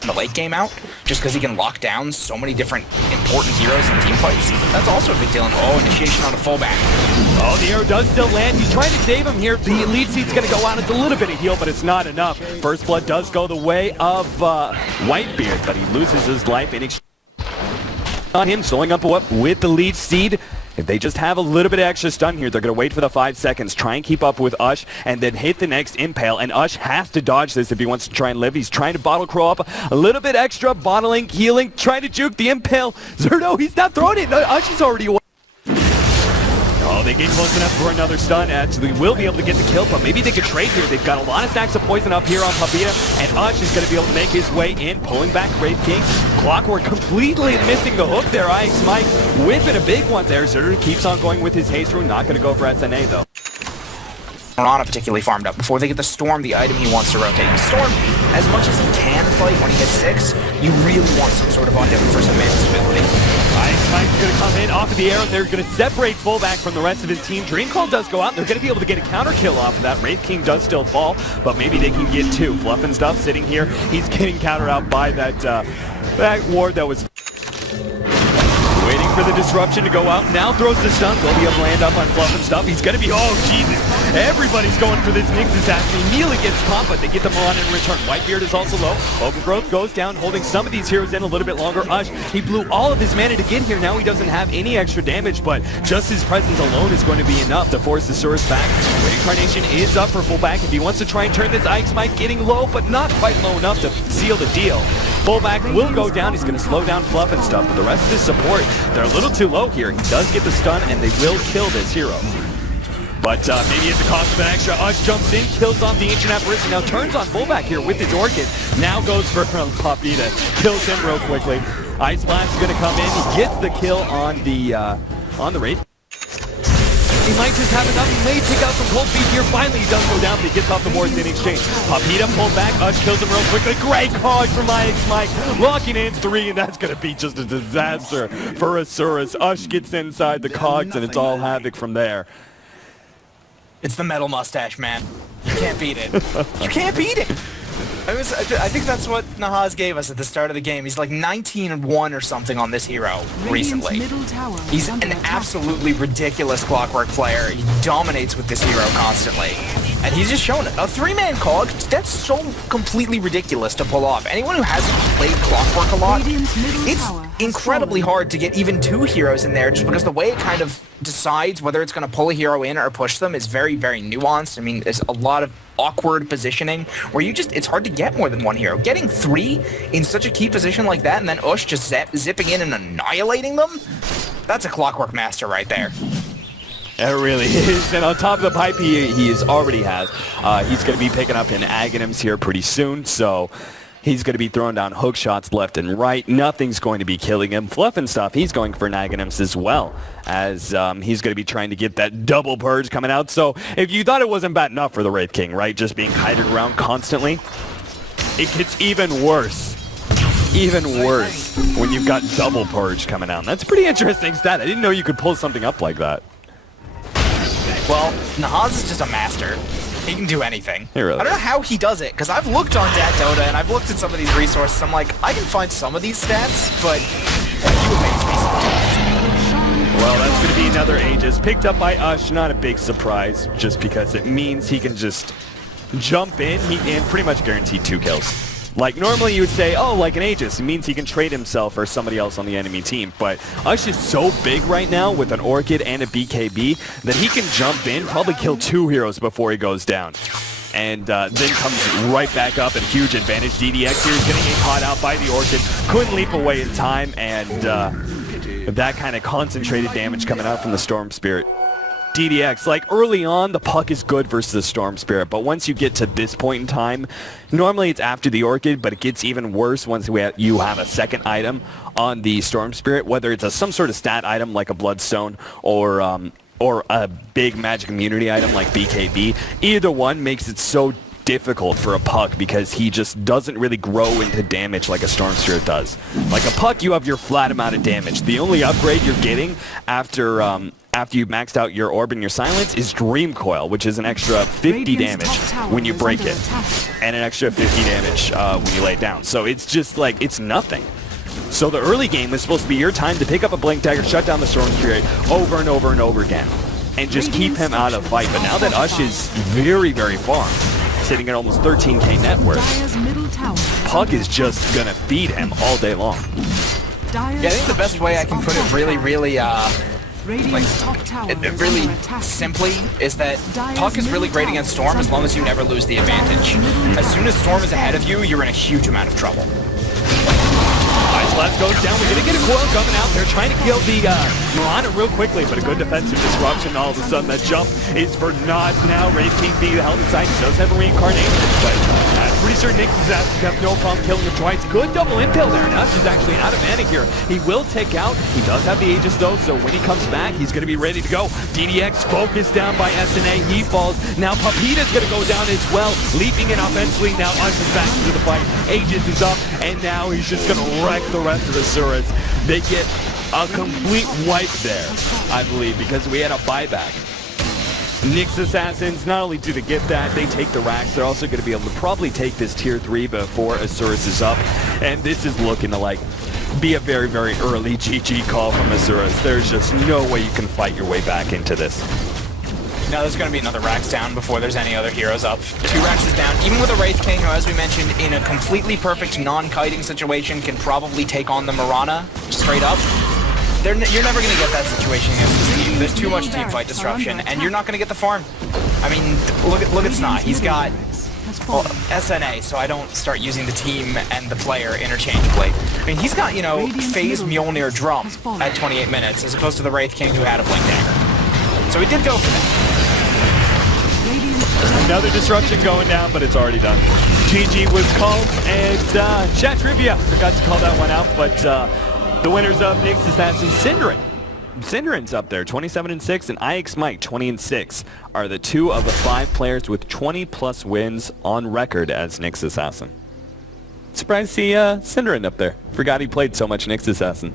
the late game out, just because he can lock down so many different important heroes in team fights. That's also a big deal. And initiation on a fullback. Oh, the arrow does still land. He's trying to save him here. The lead seat's going to go out. It's a little bit of heal, but it's not enough. First blood does go the way of Whitebeard, but he loses his life in exchange on him, slowing up with the lead seed. If they just have a little bit of extra stun here, they're going to wait for the 5 seconds, try and keep up with Ush, and then hit the next impale. And Ush has to dodge this if he wants to try and live. He's trying to bottle crow up a little bit extra, bottling, healing, trying to juke the impale. Zerto, he's not throwing it. No, Ush is already away. Oh, they get close enough for another stun. Actually, will be able to get the kill, but maybe they could trade here. They've got a lot of stacks of poison up here on Papita, and Ush is going to be able to make his way in, pulling back Wraith King. Clockwork completely missing the hook there. IX Mike whipping a big one there. Zerto keeps on going with his haste rune. Not going to go for SNA, though. Morana particularly farmed up. Before they get the Storm, the item he wants to rotate. Storm, as much as he can fight when he hits 6, you really want some sort of on him for some manageability. IX Mike's going to come in off of the arrow. They're going to separate fullback from the rest of his team. Dreamcall does go out. They're going to be able to get a counter kill off of that. Wraith King does still fall, but maybe they can get 2. Fluff and Stuff sitting here. He's getting countered out by that ward that was waiting for the disruption to go out. Now throws the stun. Will be able to land up on Fluff and Stuff. He's going to be, oh Jesus. Everybody's going for this Nyx assassin. He nearly gets caught, but they get the Milan in return. Whitebeard is also low. Overgrowth goes down, holding some of these heroes in a little bit longer. Ush, he blew all of his mana to get here. Now he doesn't have any extra damage, but just his presence alone is going to be enough to force the Isurus back. Reincarnation is up for fullback. If he wants to try and turn this, IX Mike getting low, but not quite low enough to seal the deal. Fullback will go down. He's going to slow down Fluff and Stuff, but the rest of his support, they're a little too low here. He does get the stun, and they will kill this hero. But maybe at the cost of an extra. Ush jumps in, kills off the Ancient Apparition. Now turns on fullback here with his Orchid. Now goes for Papita. Kills him real quickly. Ice Blast is going to come in. He gets the kill on the Wraith. He might just have enough. He may take out some cold feet here. Finally, he does go down, but he gets off the wards in exchange. Papita pulled back. Ush kills him real quickly. Great cog from IX Mike. Locking in 3, and that's going to be just a disaster for Isurus. Ush gets inside the cogs, and it's all havoc from there. It's the metal mustache, man. You can't beat it. You can't beat it. I think that's what Nahaz gave us at the start of the game. He's like 19-1 or something on this hero recently. He's an absolutely ridiculous Clockwork player. He dominates with this hero constantly. And he's just shown it. A 3-man cog, that's so completely ridiculous to pull off. Anyone who hasn't played Clockwork a lot, it's incredibly hard to get even 2 heroes in there just because the way it kind of decides whether it's going to pull a hero in or push them is very, very nuanced. I mean, there's a lot of awkward positioning where it's hard to get more than 1 hero. Getting 3 in such a key position like that and then Ush just zipping in and annihilating them, that's a Clockwork master right there. It really is, and on top of the pipe he already has. He's going to be picking up in Aghanims here pretty soon, so he's going to be throwing down hook shots left and right. Nothing's going to be killing him. Fluff and Stuff, he's going for an Aghanims as well, as he's going to be trying to get that double purge coming out. So if you thought it wasn't bad enough for the Wraith King, right, just being hided around constantly, it gets even worse. Even worse when you've got double purge coming out. That's a pretty interesting stat. I didn't know you could pull something up like that. Well, Nahaz is just a master. He can do anything. Really I don't know how he does it, because I've looked on Dota and I've looked at some of these resources. I'm like, I can find some of these stats, but you amaze me sometimes. Well, that's going to be another Aegis. Picked up by Ush, not a big surprise, just because it means he can just jump in and pretty much guarantee 2 kills. Like, normally you would say, oh, like an Aegis, it means he can trade himself or somebody else on the enemy team. But Ush is so big right now with an Orchid and a BKB that he can jump in, probably kill 2 heroes before he goes down. And then comes right back up at a huge advantage. DDX here is going to get caught out by the Orchid. Couldn't leap away in time, and that kind of concentrated damage coming out from the Storm Spirit. DDX, like early on, the puck is good versus the Storm Spirit, but once you get to this point in time, normally it's after the Orchid, but it gets even worse once you have a second item on the Storm Spirit, whether it's some sort of stat item like a Bloodstone or a big magic immunity item like BKB. Either one makes it so difficult for a Puck because he just doesn't really grow into damage like a Storm Spirit does. Like a Puck, you have your flat amount of damage. The only upgrade you're getting after you've maxed out your Orb and your Silence is Dream Coil, which is an extra 50 damage when you break it, and an extra 50 damage when you lay it down. So it's just like, it's nothing. So the early game is supposed to be your time to pick up a Blink Dagger, shut down the Storm Spirit over and over and over again, and just keep him out of the fight. But now that Ush is very, very far, sitting at almost 13k net worth, Puck is just gonna feed him all day long. Yeah, I think the best way I can put it really simply is that Puck is really great against Storm as long as you never lose the advantage. As soon as Storm is ahead of you, you're in a huge amount of trouble. Ice Blast goes down. We're going to get a coil coming out. They're trying to kill the Mirana real quickly, but a good defensive disruption. All of a sudden, that jump is for naught now. Wraith King being held inside. He does have a reincarnation, but I'm pretty sure Nyx is asking to have no problem killing him twice. Good double impale there. Now she's actually out of mana here. He will take out. He does have the Aegis though, so when he comes back, he's going to be ready to go. DDX focused down by SNA. He falls. Now Papita's going to go down as well. Leaping in offensively. Now Ush is back into the fight. Aegis is up, and now he's just going to wreck the rest of the Isurus. They get a complete wipe there, I believe, because we had a buyback. Nyx Assassins, not only do they get that, they take the racks, they're also going to be able to probably take this tier 3 before Isurus is up. And this is looking to like be a very, very early GG call from Isurus. There's just no way you can fight your way back into this. No, there's going to be another Rax down before there's any other heroes up. 2 Raxes down, even with a Wraith King, who, as we mentioned, in a completely perfect non-kiting situation, can probably take on the Mirana straight up. You're never going to get that situation against this team. There's too much team fight disruption, and you're not going to get the farm. I mean, look at Snot. He's got SNA, so I don't start using the team and the player interchangeably. I mean, he's got, you know, Phase Mjolnir Drum at 28 minutes, as opposed to the Wraith King, who had a Blink Dagger. So he did go for that. Another disruption going down, but it's already done. GG was called, and chat trivia, forgot to call that one out, but the winners of Nyx Assassin, Synderen. Synderen's up there, 27-6, and IX Mike, 20-6, are the 2 of the 5 players with 20+ wins on record as Nyx Assassin. Surprised to see Synderen up there. Forgot he played so much Nyx Assassin.